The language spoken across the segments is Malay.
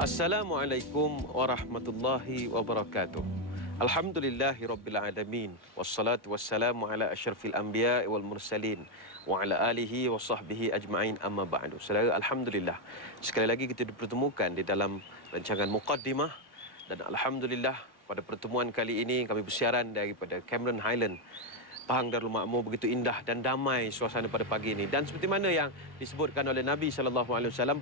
Assalamualaikum warahmatullahi wabarakatuh. Alhamdulillahi rabbil alamin. Wassalatu wassalamu ala asyrafil anbiya wal mursalin wa ala alihi wa sahbihi ajma'in, amma ba'du. Saudara, alhamdulillah, sekali lagi kita dipertemukan di dalam rancangan Muqaddimah, dan alhamdulillah pada pertemuan kali ini kami bersiaran daripada Cameron Highland, Pahang Darul Makmur. Begitu indah dan damai suasana pada pagi ini. Dan seperti mana yang disebutkan oleh Nabi SAW,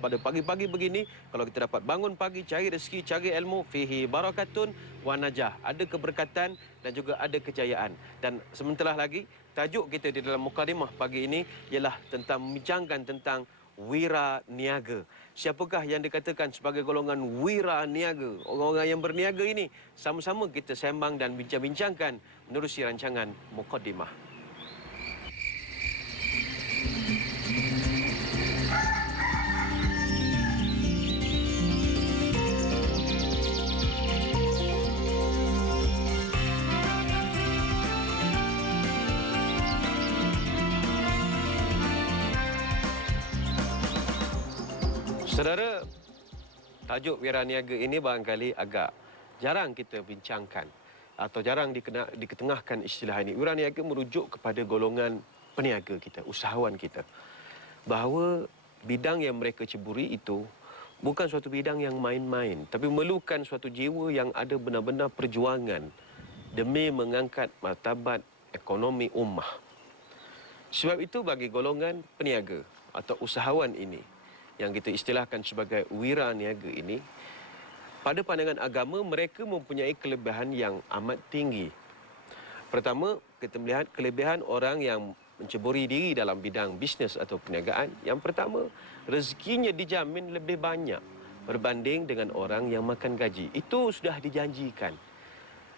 pada pagi-pagi begini, kalau kita dapat bangun pagi, cari rezeki, cari ilmu, fihi barakatun wa najah. Ada keberkatan dan juga ada kejayaan. Dan sementara lagi, tajuk kita di dalam mukadimah pagi ini ialah tentang membincangkan tentang wira niaga. Siapakah yang dikatakan sebagai golongan wira niaga? Orang-orang yang berniaga ini, sama-sama kita sembang dan bincang-bincangkan menerusi rancangan Muqaddimah. Saudara, tajuk wira niaga ini barangkali agak jarang kita bincangkan atau jarang diketengahkan istilah ini. Wira niaga merujuk kepada golongan peniaga kita, usahawan kita, bahawa bidang yang mereka ceburi itu bukan suatu bidang yang main-main, tapi memerlukan suatu jiwa yang ada benar-benar perjuangan demi mengangkat martabat ekonomi ummah. Sebab itu bagi golongan peniaga atau usahawan ini, yang kita istilahkan sebagai wira niaga ini, pada pandangan agama mereka mempunyai kelebihan yang amat tinggi. Pertama, kita melihat kelebihan orang yang menceburi diri dalam bidang bisnes atau perniagaan. Yang pertama, rezekinya dijamin lebih banyak berbanding dengan orang yang makan gaji. Itu sudah dijanjikan.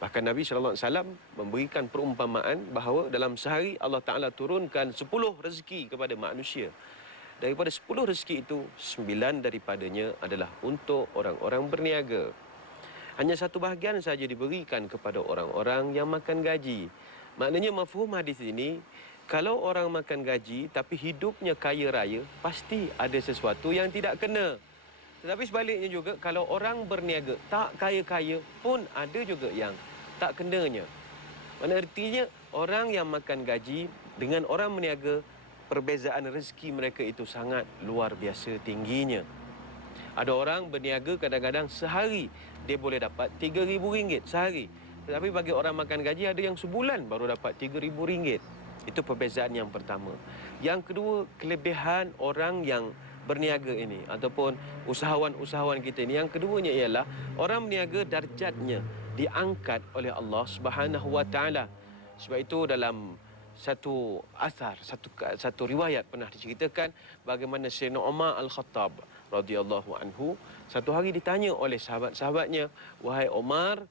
Bahkan Nabi SAW memberikan perumpamaan bahawa dalam sehari Allah Ta'ala turunkan 10 rezeki kepada manusia. Daripada 10 rezeki itu, 9 daripadanya adalah untuk orang-orang berniaga. Hanya satu bahagian saja diberikan kepada orang-orang yang makan gaji. Maknanya mafhum hadis ini, kalau orang makan gaji tapi hidupnya kaya raya, pasti ada sesuatu yang tidak kena. Tetapi sebaliknya juga, kalau orang berniaga tak kaya-kaya pun ada juga yang tak kenanya. Maksudnya artinya orang yang makan gaji dengan orang berniaga, perbezaan rezeki mereka itu sangat luar biasa tingginya. Ada orang berniaga kadang-kadang sehari dia boleh dapat RM3,000 sehari. Tetapi bagi orang makan gaji ada yang sebulan baru dapat RM3,000. Itu perbezaan yang pertama. Yang kedua, kelebihan orang yang berniaga ini ataupun usahawan-usahawan kita ini, yang keduanya ialah orang berniaga darjatnya diangkat oleh Allah Subhanahu Wa Taala. Sebab itu dalam satu asar, satu riwayat pernah diceritakan bagaimana Sayyidina Umar Al-Khattab radhiyallahu anhu satu hari ditanya oleh sahabat-sahabatnya, "Wahai Umar,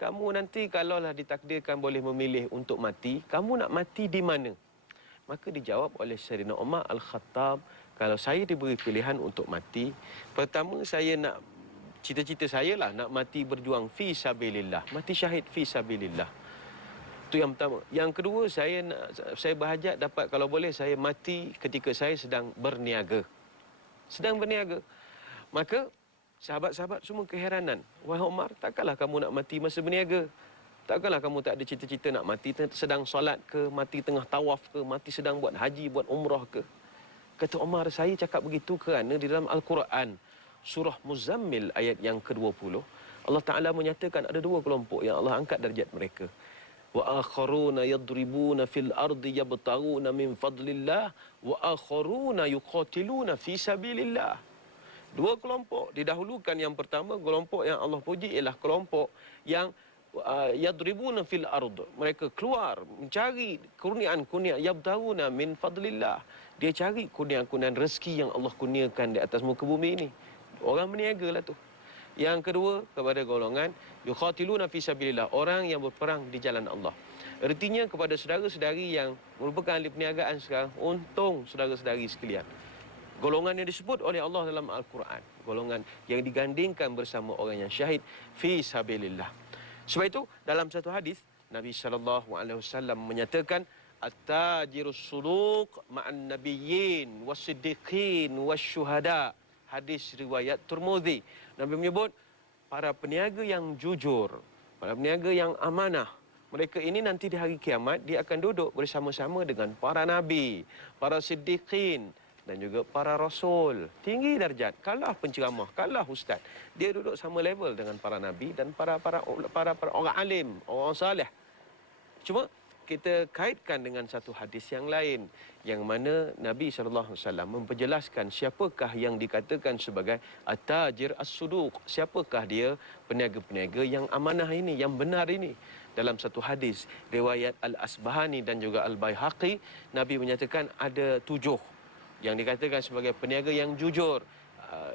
kamu nanti kalaulah ditakdirkan boleh memilih untuk mati, kamu nak mati di mana?" Maka dijawab oleh Sayyidina Umar Al-Khattab, "Kalau saya diberi pilihan untuk mati, pertama saya nak, cita-cita saya lah nak mati berjuang fi sabilillah, mati syahid fi sabilillah. Itu yang pertama. Yang kedua, saya berhajat dapat kalau boleh saya mati ketika saya sedang berniaga." Sedang berniaga. Maka sahabat-sahabat semua keheranan. "Wahai Umar, takkanlah kamu nak mati masa berniaga? Takkanlah kamu tak ada cita-cita nak mati sedang solat ke, mati tengah tawaf ke, mati sedang buat haji, buat umrah ke?" Kata Umar, "Saya cakap begitu kerana di dalam Al-Quran, surah Muzammil ayat yang ke-20, Allah Ta'ala menyatakan ada dua kelompok yang Allah angkat darjat mereka. Wa akharuna yadribuna fil ardi yabtaguna min fadlillah wa akharuna yuqatiluna fi sabilillah." Dua kelompok didahulukan. Yang pertama, kelompok yang Allah puji ialah kelompok yang yadribuna fil ard. Mereka keluar mencari kurniaan-kurniaan, yabtaguna min fadlillah. Dia cari kurniaan-kurniaan rezeki yang Allah kurniakan di atas muka bumi ini. Orang berniagalah tu. Yang kedua, kepada golongan yuqatiluna fi sabilillah, orang yang berperang di jalan Allah. Artinya kepada saudara-saudari yang merupakan ahli perniagaan sekarang, untung saudara-saudari sekalian, golongan yang disebut oleh Allah dalam Al-Quran, golongan yang digandingkan bersama orang yang syahid fi sabilillah. Sebab itu dalam satu hadis Nabi SAW menyatakan, "At-tajirus suduq ma'an nabiyyin was-siddiqin was-syuhada hadis riwayat Tirmizi. Nabi menyebut para peniaga yang jujur, para peniaga yang amanah, mereka ini nanti di hari kiamat dia akan duduk bersama-sama dengan para nabi, para siddiqin dan juga para rasul. Tinggi darjat, kalah penceramah, kalah ustaz. Dia duduk sama level dengan para nabi dan para orang alim, orang saleh. Cuma kita kaitkan dengan satu hadis yang lain yang mana Nabi SAW memperjelaskan siapakah yang dikatakan sebagai at-tajir as-suduq, siapakah dia peniaga-peniaga yang amanah ini, yang benar ini. Dalam satu hadis riwayat Al-Asbahani dan juga Al-Baihaqi, Nabi menyatakan ada 7 yang dikatakan sebagai peniaga yang jujur.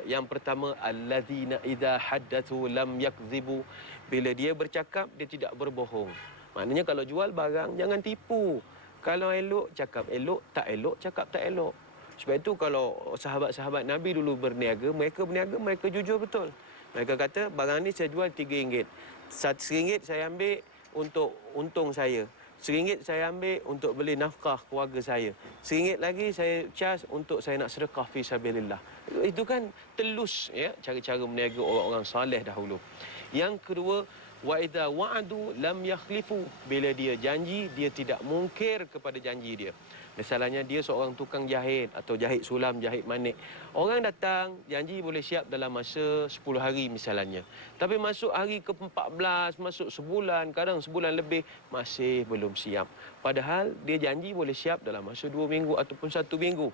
Yang pertama, alladzina idza haddatsu lam yakdzibu, bila dia bercakap dia tidak berbohong. Maknanya kalau jual barang jangan tipu. Kalau elok cakap elok, tak elok cakap tak elok. Sebab itu kalau sahabat-sahabat Nabi dulu berniaga, mereka jujur betul. Mereka kata barang ni saya jual RM3. RM1 saya ambil untuk untung saya. RM1 saya ambil untuk beli nafkah keluarga saya. RM1 lagi saya charge untuk saya nak sedekah fi sabilillah. Itu kan telus ya, cara-cara berniaga orang-orang soleh dahulu. Yang kedua, wa idza wa'adu lam yakhlifu, bila dia janji dia tidak mungkir kepada janji dia. Misalnya dia seorang tukang jahit atau jahit sulam, jahit manik. Orang datang janji boleh siap dalam masa 10 hari misalnya. Tapi masuk hari ke-14, masuk sebulan, kadang sebulan lebih masih belum siap. Padahal dia janji boleh siap dalam masa 2 minggu ataupun 1 minggu.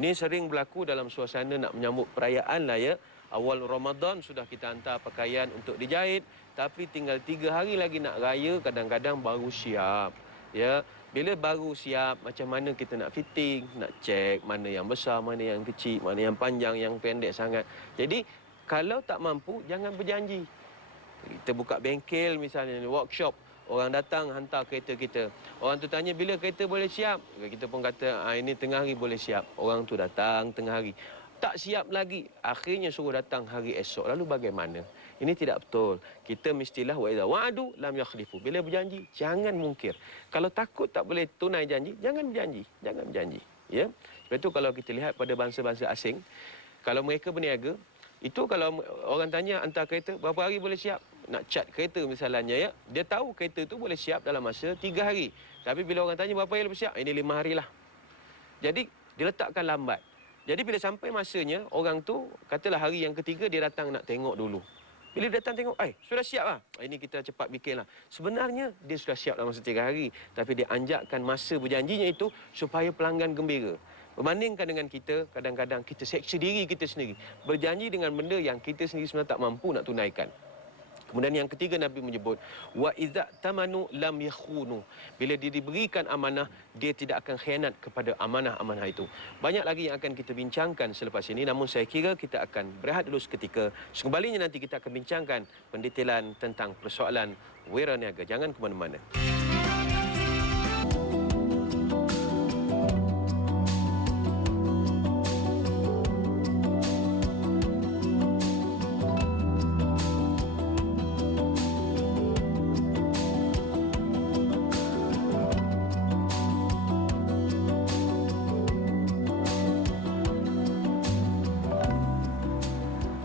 Ini sering berlaku dalam suasana nak menyambut perayaan lah ya. Awal Ramadan sudah kita hantar pakaian untuk dijahit, tapi tinggal 3 hari lagi nak raya, kadang-kadang baru siap. Ya, bila baru siap, macam mana kita nak fitting, nak cek mana yang besar, mana yang kecil, mana yang panjang, yang pendek sangat. Jadi, kalau tak mampu, jangan berjanji. Kita buka bengkel misalnya, workshop. Orang datang hantar kereta kita. Orang tu tanya bila kereta boleh siap. Kita pun kata, ini tengah hari boleh siap. Orang tu datang tengah hari. Tak siap lagi. Akhirnya suruh datang hari esok. Lalu bagaimana? Ini tidak betul. Kita mestilah wa'adu lam yakhlifu. Bila berjanji, jangan mungkir. Kalau takut tak boleh tunai janji, jangan berjanji. Jangan berjanji. Ya? Sebab itu kalau kita lihat pada bangsa-bangsa asing, kalau mereka berniaga, itu kalau orang tanya hantar kereta, berapa hari boleh siap? Nak cat kereta misalnya, ya, dia tahu kereta itu boleh siap dalam masa 3 hari. Tapi bila orang tanya berapa hari boleh siap? Ini 5 hari lah. Jadi, diletakkan lambat. Jadi bila sampai masanya, orang tu, katalah hari yang ketiga, dia datang nak tengok dulu. Bila dia datang tengok, sudah siap lah. Ini kita cepat bikin lah. Sebenarnya, dia sudah siap dalam masa 3 hari. Tapi dia anjakkan masa berjanjinya itu supaya pelanggan gembira. Berbandingkan dengan kita, kadang-kadang kita seksa diri kita sendiri. Berjanji dengan benda yang kita sendiri sebenarnya tak mampu nak tunaikan. Kemudian yang ketiga Nabi menyebut wa idza tamanu lam yakhunu. Bila dia diberikan amanah, dia tidak akan khianat kepada amanah-amanah itu. Banyak lagi yang akan kita bincangkan selepas ini, namun saya kira kita akan berehat dulu seketika. Sekembalinya nanti kita akan bincangkan pendetailan tentang persoalan wira niaga. Jangan ke mana-mana.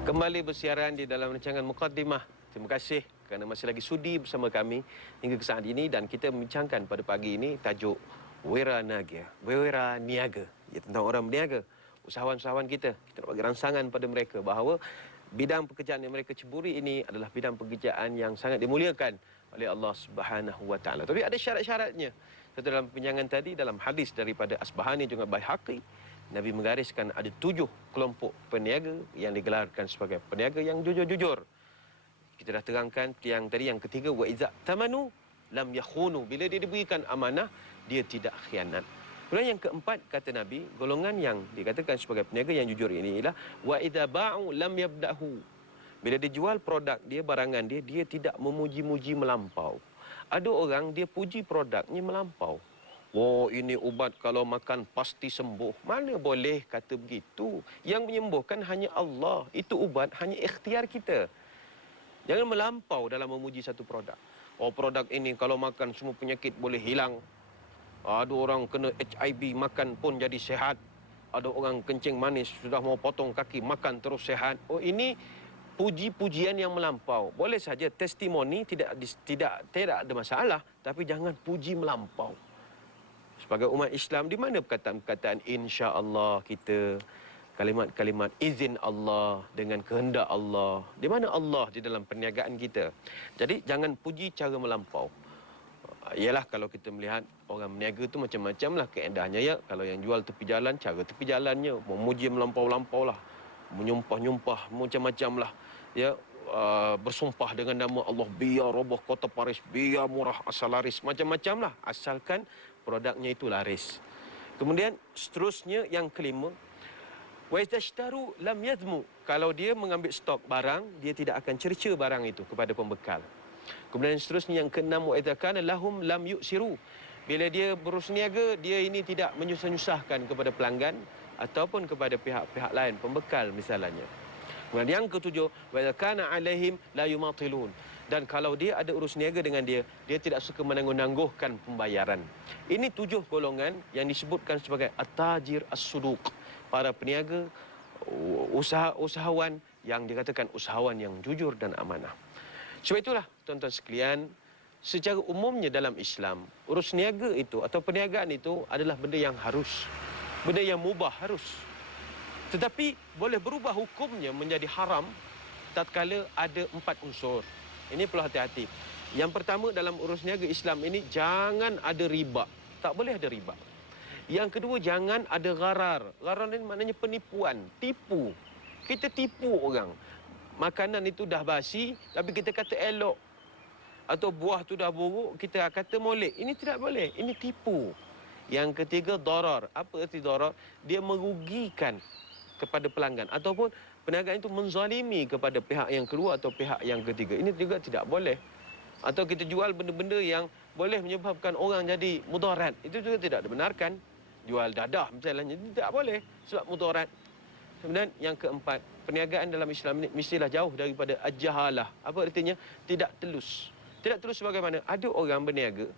Kembali bersiaran di dalam rancangan Muqaddimah. Terima kasih kerana masih lagi sudi bersama kami hingga ke saat ini, dan kita membincangkan pada pagi ini tajuk wira niaga. Wira niaga, ya, tentang orang berniaga, usahawan-usahawan kita. Kita nak bagi rangsangan pada mereka bahawa bidang pekerjaan yang mereka ceburi ini adalah bidang pekerjaan yang sangat dimuliakan oleh Allah Subhanahu Wa Taala. Tapi ada syarat-syaratnya. Satu dalam perbincangan tadi, dalam hadis daripada Asbahani juga Baihaqi, Nabi menggariskan ada 7 kelompok peniaga yang digelarkan sebagai peniaga yang jujur-jujur. Kita dah terangkan yang tadi, yang ketiga, wa iza tamanu lam yakhunu. Bila dia diberikan amanah, dia tidak khianat. Kemudian yang keempat, kata Nabi, golongan yang dikatakan sebagai peniaga yang jujur ini ialah wa idza ba'u lam yabdahu. Bila dia jual produk dia, barangan dia, dia tidak memuji-muji melampau. Ada orang dia puji produknya melampau. Oh, ini ubat kalau makan pasti sembuh. Mana boleh kata begitu? Yang menyembuhkan hanya Allah. Itu ubat hanya ikhtiar kita. Jangan melampau dalam memuji satu produk. Oh, produk ini kalau makan semua penyakit boleh hilang. Ada orang kena HIV makan pun jadi sihat. ada orang kencing manis, sudah mau potong kaki, makan terus sehat. Oh, ini puji-pujian yang melampau. Boleh saja testimoni tidak ada masalah, tapi jangan puji melampau. Sebagai umat Islam, di mana perkataan-perkataan insya-Allah kita, kalimat-kalimat izin Allah dengan kehendak Allah? Di mana Allah di dalam perniagaan kita? Jadi jangan puji cara melampau. Ialah kalau kita melihat orang berniaga tu macam-macam lah keedahannya ya. Kalau yang jual tepi jalan, cara tepi jalannya, memuji melampau-lampau lah, menyumpah-nyumpah macam-macam lah. Ya, bersumpah dengan nama Allah, biar roboh kota Paris, biar murah asal laris, macam-macam lah. Asalkan produknya itu laris. Kemudian seterusnya yang kelima, wa idashtaru lam yadmu. Kalau dia mengambil stok barang, dia tidak akan cerca barang itu kepada pembekal. Kemudian seterusnya yang keenam, wa idza kana lahum lam yusiru. Bila dia berniaga, dia ini tidak menyusah-nyusahkan kepada pelanggan ataupun kepada pihak-pihak lain, pembekal misalnya. Kemudian yang ketujuh, wa idza kana alaihim la yumatilun. Dan kalau dia ada urus niaga dengan dia, dia tidak suka menangguh-nangguhkan pembayaran. Ini 7 golongan yang disebutkan sebagai at-tajir as-suduq. Para peniaga, usahawan yang dikatakan usahawan yang jujur dan amanah. Sebab itulah tuan-tuan sekalian, secara umumnya dalam Islam, urus niaga itu atau perniagaan itu adalah benda yang harus, benda yang mubah harus. Tetapi boleh berubah hukumnya menjadi haram tatkala ada 4 unsur. Ini perlu hati-hati. Yang pertama, dalam urus niaga Islam ini jangan ada riba. Tak boleh ada riba. Yang kedua, jangan ada gharar. Gharar ini maknanya penipuan, tipu. Kita tipu orang. Makanan itu dah basi, tapi kita kata elok. Atau buah tu dah buruk, kita kata molek. Ini tidak boleh, ini tipu. Yang ketiga, darar. Apa arti darar? Dia merugikan kepada pelanggan. Ataupun perniagaan itu menzalimi kepada pihak yang kedua atau pihak yang ketiga. Ini juga tidak boleh. Atau kita jual benda-benda yang boleh menyebabkan orang jadi mudarat. Itu juga tidak dibenarkan. Jual dadah misalnya, itu tidak boleh sebab mudarat. Kemudian yang keempat, perniagaan dalam Islam ini mestilah jauh daripada al-jahalah. Apa artinya? Tidak telus. Tidak telus bagaimana? Ada orang berniaga,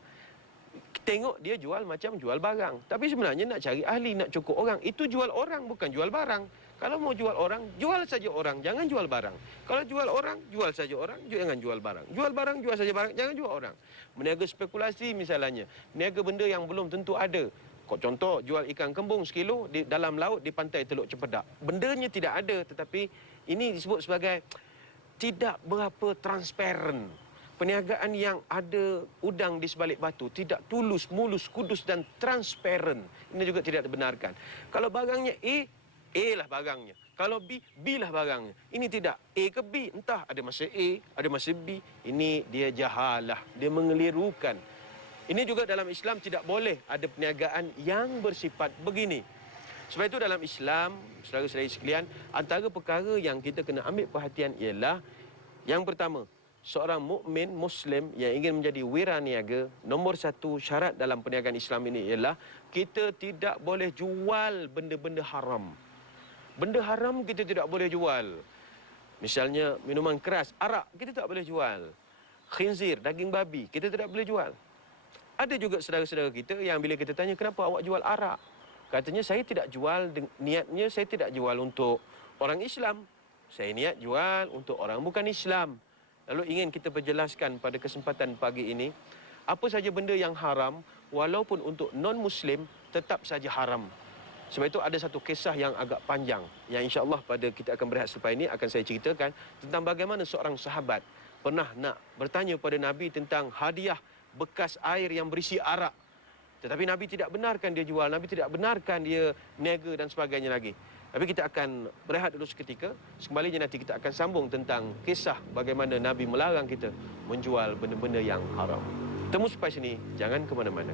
tengok dia jual macam jual barang. Tapi sebenarnya nak cari ahli, nak cukup orang. Itu jual orang, bukan jual barang. Kalau mau jual orang, jual saja orang, jangan jual barang. Kalau jual orang, jual saja orang, jangan jual barang. Jual barang, jual saja barang, jangan jual orang. Meniaga spekulasi misalnya, meniaga benda yang belum tentu ada. Contoh, jual ikan kembung sekilo di dalam laut di pantai Teluk Cempedak. Bendanya tidak ada, tetapi ini disebut sebagai tidak berapa transparan. Perniagaan yang ada udang di sebalik batu, tidak tulus, mulus, kudus dan transparan. Ini juga tidak dibenarkan. Kalau barangnya A lah barangnya. Kalau B lah barangnya. Ini tidak. A ke B, entah ada masa A, ada masa B. Ini dia jahalah, dia mengelirukan. Ini juga dalam Islam tidak boleh ada perniagaan yang bersifat begini. Sebab itu dalam Islam, saudara-saudari sekalian, antara perkara yang kita kena ambil perhatian ialah yang pertama, seorang mukmin Muslim yang ingin menjadi wiraniaga, nombor satu syarat dalam perniagaan Islam ini ialah kita tidak boleh jual benda-benda haram. Benda haram kita tidak boleh jual. Misalnya minuman keras, arak kita tak boleh jual. Khinzir, daging babi kita tidak boleh jual. Ada juga saudara-saudara kita yang bila kita tanya kenapa awak jual arak, katanya saya tidak jual, niatnya saya tidak jual untuk orang Islam. Saya niat jual untuk orang bukan Islam. Lalu ingin kita perjelaskan pada kesempatan pagi ini, apa saja benda yang haram walaupun untuk non-Muslim tetap saja haram. Sebab itu ada satu kisah yang agak panjang yang insya-Allah pada kita akan berehat selepas ini akan saya ceritakan tentang bagaimana seorang sahabat pernah nak bertanya pada Nabi tentang hadiah bekas air yang berisi arak. Tetapi Nabi tidak benarkan dia jual, Nabi tidak benarkan dia niaga dan sebagainya lagi. Tapi kita akan berehat dulu seketika. Sekembalinya nanti kita akan sambung tentang kisah bagaimana Nabi melarang kita menjual benda-benda yang haram. Temu sampai sini, jangan ke mana-mana.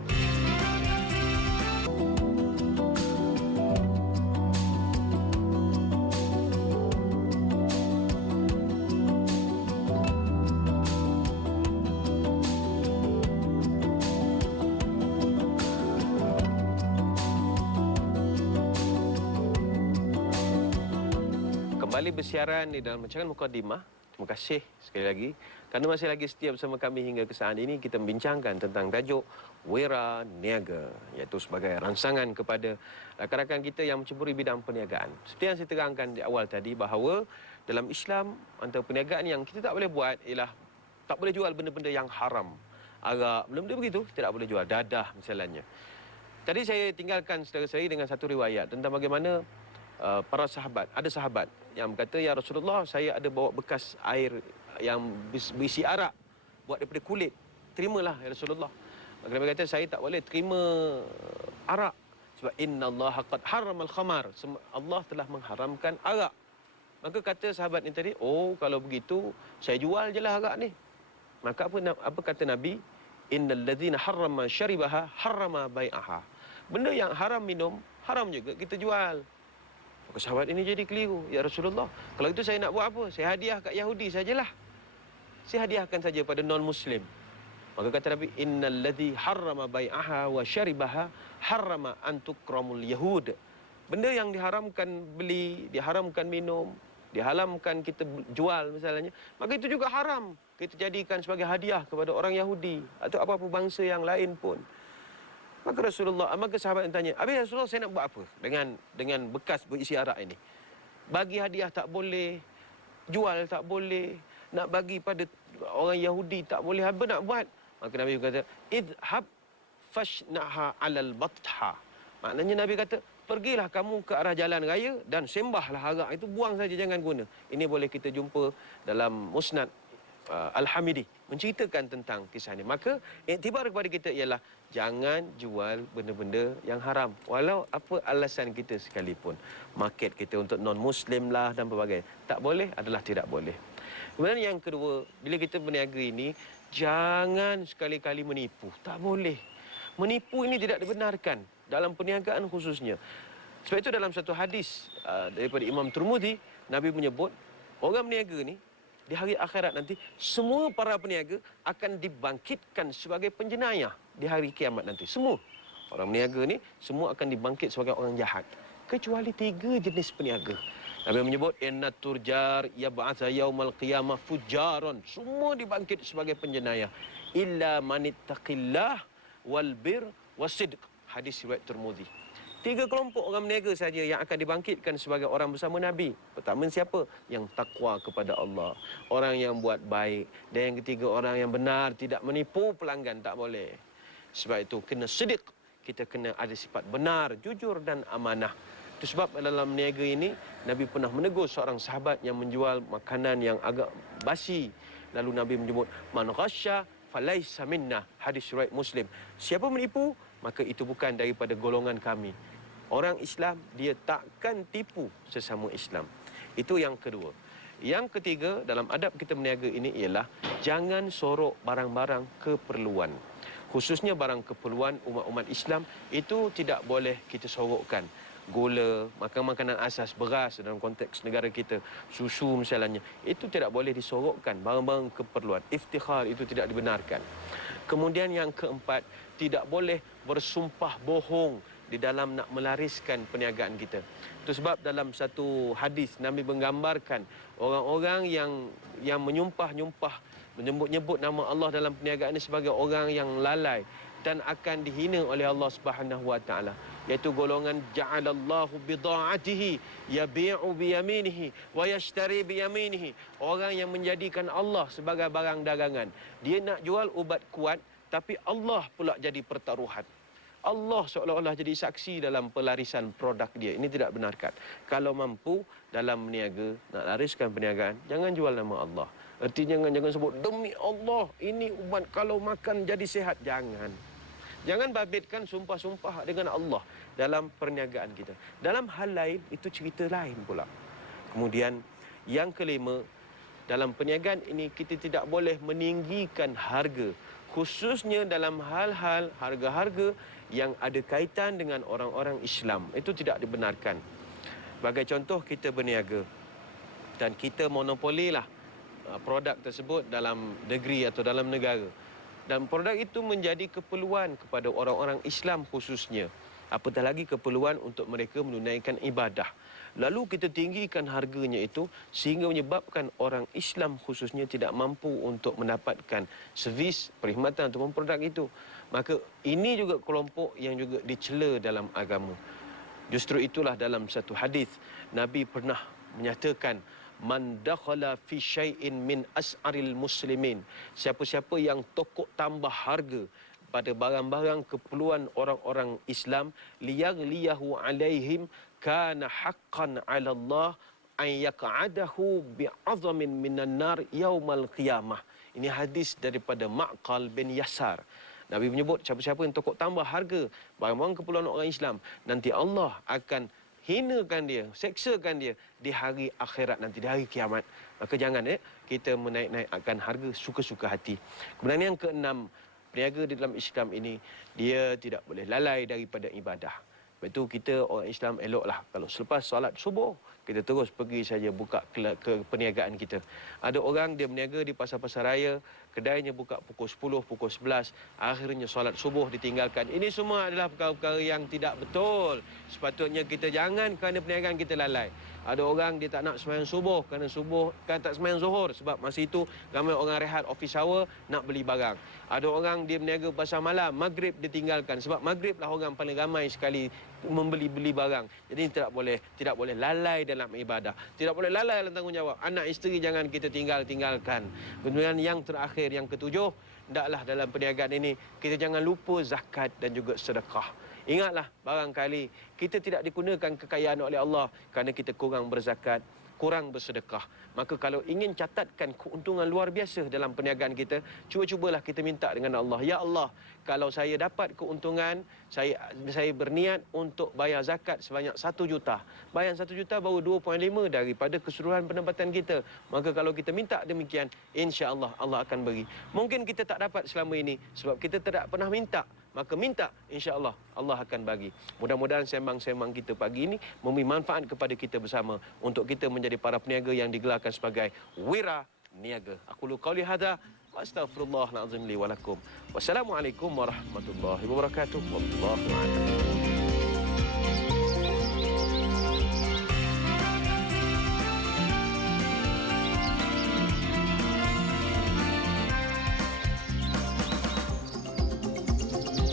Kembali bersiaran di dalam rancangan Mukadimah Terima kasih sekali lagi kerana masih lagi setia bersama kami hingga ke saat ini. Kita membincangkan tentang tajuk Wira Niaga, iaitu sebagai rangsangan kepada rakan-rakan kita yang menceburi bidang perniagaan. Seperti yang saya terangkan di awal tadi bahawa dalam Islam antara perniagaan yang kita tak boleh buat ialah tak boleh jual benda-benda yang haram. Arak, benda-benda begitu tidak boleh jual. Dadah misalnya. Tadi saya tinggalkan saudara saya dengan satu riwayat tentang bagaimana para sahabat, ada sahabat yang berkata, "Ya Rasulullah, saya ada bawa bekas air yang berisi arak buat daripada kulit. Terimalah ya Rasulullah." Maka Nabi kata, "Saya tak boleh terima arak sebab innallaha qad harramal khamar." Allah telah mengharamkan arak. Maka kata sahabat ini tadi, "Oh, kalau begitu saya jual jelah arak ni." Maka apa kata Nabi? "Innal ladzina harrama syaribaha harrama bai'aha." Benda yang haram minum, haram juga kita jual. Maka sahabat ini jadi keliru. "Ya Rasulullah, kalau itu saya nak buat apa? Saya hadiah kat Yahudi sajalah. Saya hadiahkan saja pada non-Muslim." Maka kata Nabi, "Innal ladzi harrama bai'aha wa syaribaha harrama an tukramul yahud." Benda yang diharamkan beli, diharamkan minum, diharamkan kita jual misalnya, maka itu juga haram kita jadikan sebagai hadiah kepada orang Yahudi atau apa-apa bangsa yang lain pun. Maka sahabat yang tanya, "Habis Rasulullah, saya nak buat apa dengan bekas berisi arak ini? Bagi hadiah tak boleh, jual tak boleh, nak bagi pada orang Yahudi tak boleh, apa nak buat?" Maka Nabi kata, "Idhab fashnaha 'alal batha." Maknanya Nabi kata, pergilah kamu ke arah jalan raya dan sembahlah arak itu, buang saja, jangan guna. Ini boleh kita jumpa dalam Musnad Al-Hamidi menceritakan tentang kisah ini. Maka iktibar kepada kita ialah jangan jual benda-benda yang haram walau apa alasan kita sekalipun. Market kita untuk non-Muslim lah dan pelbagai. Tak boleh adalah tidak boleh. Kemudian yang kedua, bila kita berniaga ini, jangan sekali-kali menipu. Tak boleh. Menipu ini tidak dibenarkan dalam perniagaan khususnya. Sebab itu dalam satu hadis daripada Imam Tirmizi, Nabi menyebut orang berniaga ni di hari akhirat nanti semua para peniaga akan dibangkitkan sebagai penjenayah di hari kiamat nanti. Semua orang berniaga ni semua akan dibangkit sebagai orang jahat kecuali 3 jenis peniaga. Nabi menyebut inna turjar yab'atsa yaumal qiyamah fujaron. Semua dibangkit sebagai penjenayah illa manittaqillah wal bir wasidq. Hadis riwayat Tirmizi. 3 kelompok orang berniaga saja yang akan dibangkitkan sebagai orang bersama Nabi. Pertama siapa? Yang takwa kepada Allah, orang yang buat baik. Dan yang ketiga, orang yang benar, tidak menipu pelanggan, tak boleh. Sebab itu kena sidq, kita kena ada sifat benar, jujur dan amanah. Itu sebab dalam niaga ini Nabi pernah menegur seorang sahabat yang menjual makanan yang agak basi. Lalu Nabi menyebut, "Man ghasya falaisa minna." Hadis riwayat Muslim. Siapa menipu, maka itu bukan daripada golongan kami. Orang Islam, dia takkan tipu sesama Islam. Itu yang kedua. Yang ketiga, dalam adab kita berniaga ini ialah jangan sorok barang-barang keperluan. Khususnya barang keperluan umat-umat Islam, itu tidak boleh kita sorokkan. Gula, makanan asas, beras dalam konteks negara kita, susu misalnya, itu tidak boleh disorokkan. Barang-barang keperluan, iftikhar, itu tidak dibenarkan. Kemudian yang keempat, tidak boleh bersumpah bohong di dalam nak melariskan perniagaan kita. Itu sebab dalam satu hadis Nabi menggambarkan orang-orang yang menyumpah-nyumpah, menyebut-nyebut nama Allah dalam perniagaan ini sebagai orang yang lalai dan akan dihina oleh Allah Subhanahu wa taala, iaitu golongan ja'alallahu bida'atihi yabi'u biyaminihi wa yashtari biyaminihi. Orang yang menjadikan Allah sebagai barang dagangan. Dia nak jual ubat kuat, tapi Allah pula jadi pertaruhan. Allah seolah-olah jadi saksi dalam pelarisan produk dia. Ini tidak benarkan. Kalau mampu dalam berniaga, nak lariskan perniagaan, jangan jual nama Allah. Artinya jangan sebut, "Demi Allah, ini ubat kalau makan jadi sihat." Jangan. Jangan babitkan sumpah-sumpah dengan Allah dalam perniagaan kita. Dalam hal lain, itu cerita lain pula. Kemudian, yang kelima, dalam perniagaan ini kita tidak boleh meninggikan harga. Khususnya dalam hal-hal harga-harga yang ada kaitan dengan orang-orang Islam. Itu tidak dibenarkan. Sebagai contoh, kita berniaga dan kita monopolilah produk tersebut dalam negeri atau dalam negara. Dan produk itu menjadi keperluan kepada orang-orang Islam khususnya. Apatah lagi keperluan untuk mereka menunaikan ibadah. Lalu kita tinggikan harganya itu sehingga menyebabkan orang Islam khususnya tidak mampu untuk mendapatkan servis, perkhidmatan ataupun produk itu. Maka ini juga kelompok yang juga dicela dalam agama. Justru itulah dalam satu hadis Nabi pernah menyatakan, man dakhala fi syai'in min as'aril muslimin, siapa-siapa yang tokok tambah harga pada barang-barang keperluan orang-orang Islam, liyaghliyahu alaihim kana haqqan 'ala Allah an yaq'adahu bi'azamin minan nar yaumal qiyamah. Ini hadis daripada Ma'qal bin Yasar. Nabi menyebut siapa-siapa yang tokok tambah harga barang-barang keperluan orang Islam, nanti Allah akan hinakan dia, seksakan dia di hari akhirat nanti, di hari kiamat. Maka jangan kita menaik-naikkan harga suka-suka hati. Kemudian yang keenam, peniaga di dalam Islam ini, dia tidak boleh lalai daripada ibadah. Sebab itu kita orang Islam eloklah kalau selepas solat subuh, kita terus pergi saja buka ke perniagaan kita. Ada orang dia berniaga di pasar-pasar raya, kedainya buka pukul 10, pukul 11, akhirnya solat subuh ditinggalkan. Ini semua adalah perkara-perkara yang tidak betul. Sepatutnya kita jangan kerana perniagaan kita lalai. Ada orang dia tak nak sembahyang subuh kerana subuh kan tak sembahyang zuhur sebab masa itu ramai orang rehat office hour nak beli barang. Ada orang dia berniaga pasar malam, maghrib dia tinggalkan sebab maghrib lah orang paling ramai sekali membeli barang. Jadi tidak boleh lalai dalam ibadah. Tidak boleh lalai dalam tanggungjawab. Anak isteri jangan kita tinggalkan. Kemudian yang terakhir, yang ketujuh, hendaklah dalam perniagaan ini kita jangan lupa zakat dan juga sedekah. Ingatlah, barangkali kita tidak digunakan kekayaan oleh Allah kerana kita kurang berzakat, kurang bersedekah. Maka kalau ingin catatkan keuntungan luar biasa dalam perniagaan kita, cuba-cubalah kita minta dengan Allah. Ya Allah, kalau saya dapat keuntungan, saya berniat untuk bayar zakat sebanyak 1 juta. Bayar 1 juta baru 2.5 daripada keseluruhan pendapatan kita. Maka kalau kita minta demikian, insya-Allah Allah akan beri. Mungkin kita tak dapat selama ini sebab kita tidak pernah minta. Maka minta, insya-Allah Allah akan bagi. Mudah-mudahan sembang-sembang kita pagi ini memberi manfaat kepada kita bersama untuk kita menjadi para peniaga yang digelarkan sebagai wira niaga. Aku lu qauli hadza wa astaghfirullahal azim li wa lakum. Wassalamualaikum warahmatullahi wabarakatuh. Wallahu a'lam.